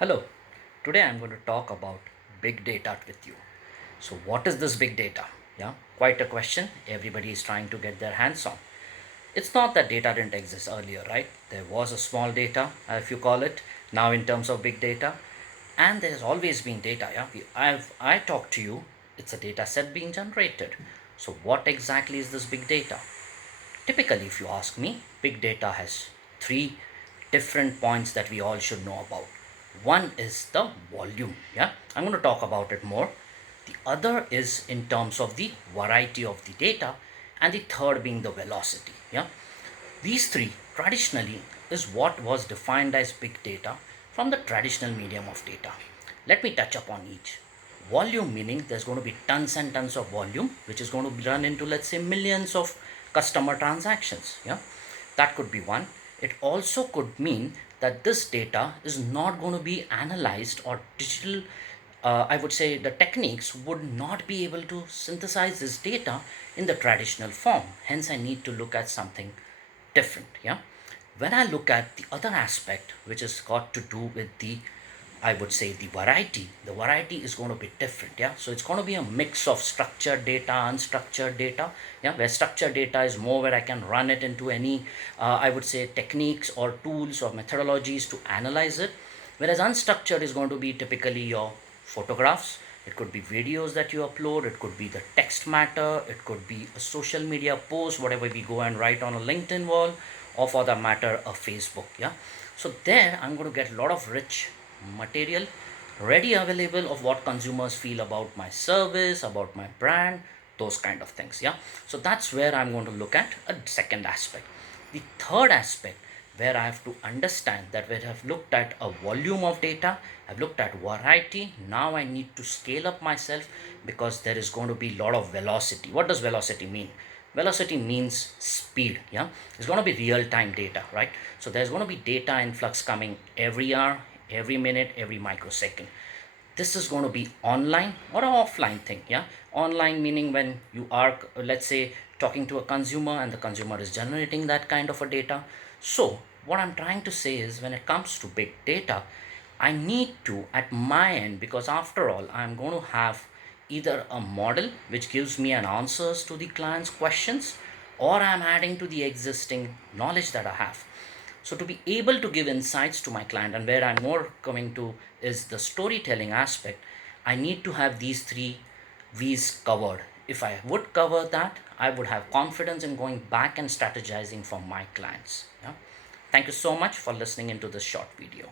Hello, today I'm going to talk about big data with you. So, what is this big data? Yeah, quite a question everybody is trying to get their hands on. It's not that data didn't exist earlier, right? There was a small data, if you call it, now in terms of big data, and there's always been data. Yeah, I talk to you, it's a data set being generated. So, what exactly is this big data? Typically, if you ask me, big data has three different points that we all should know about. One is the volume, yeah, I'm going to talk about it more. The other is in terms of the variety of the data, and the third being the velocity, yeah. These three traditionally is what was defined as big data from the traditional medium of data. Let me touch upon each. Volume meaning there's going to be tons and tons of volume which is going to be run into, let's say, millions of customer transactions. Yeah, that could be one. It also could mean that this data is not going to be analyzed, or digital, I would say the techniques would not be able to synthesize this data in the traditional form. Hence, I need to look at something different. Yeah, when I look at the other aspect which has got to do with the, I would say, the variety is going to be different. Yeah, so it's going to be a mix of structured data, unstructured data. Yeah, where structured data is more where I can run it into any, I would say, techniques or tools or methodologies to analyze it, whereas unstructured is going to be typically your photographs. It could be videos that you upload, it could be the text matter, it could be a social media post, whatever we go and write on a LinkedIn wall, or for that matter a Facebook. Yeah, so there I'm going to get a lot of rich material ready available of what consumers feel about my service, about my brand, those kind of things. Yeah, so that's where I'm going to look at a second aspect. The third aspect, where I have to understand that where I've looked at a volume of data, I've looked at variety, now I need to scale up myself, because there is going to be a lot of velocity. What does velocity mean? Velocity means speed. Yeah, it's going to be real time data, right? So there's going to be data influx coming every hour, every minute, every microsecond. This is going to be online or an offline thing. Yeah, online meaning when you are, let's say, talking to a consumer and the consumer is generating that kind of a data. So what I'm trying to say is, when it comes to big data, I need to, at my end, because after all I'm going to have either a model which gives me an answers to the client's questions, or I'm adding to the existing knowledge that I have. So to be able to give insights to my client, and where I'm more coming to is the storytelling aspect, I need to have these three V's covered. If I would cover that, I would have confidence in going back and strategizing for my clients. Yeah. Thank you so much for listening into this short video.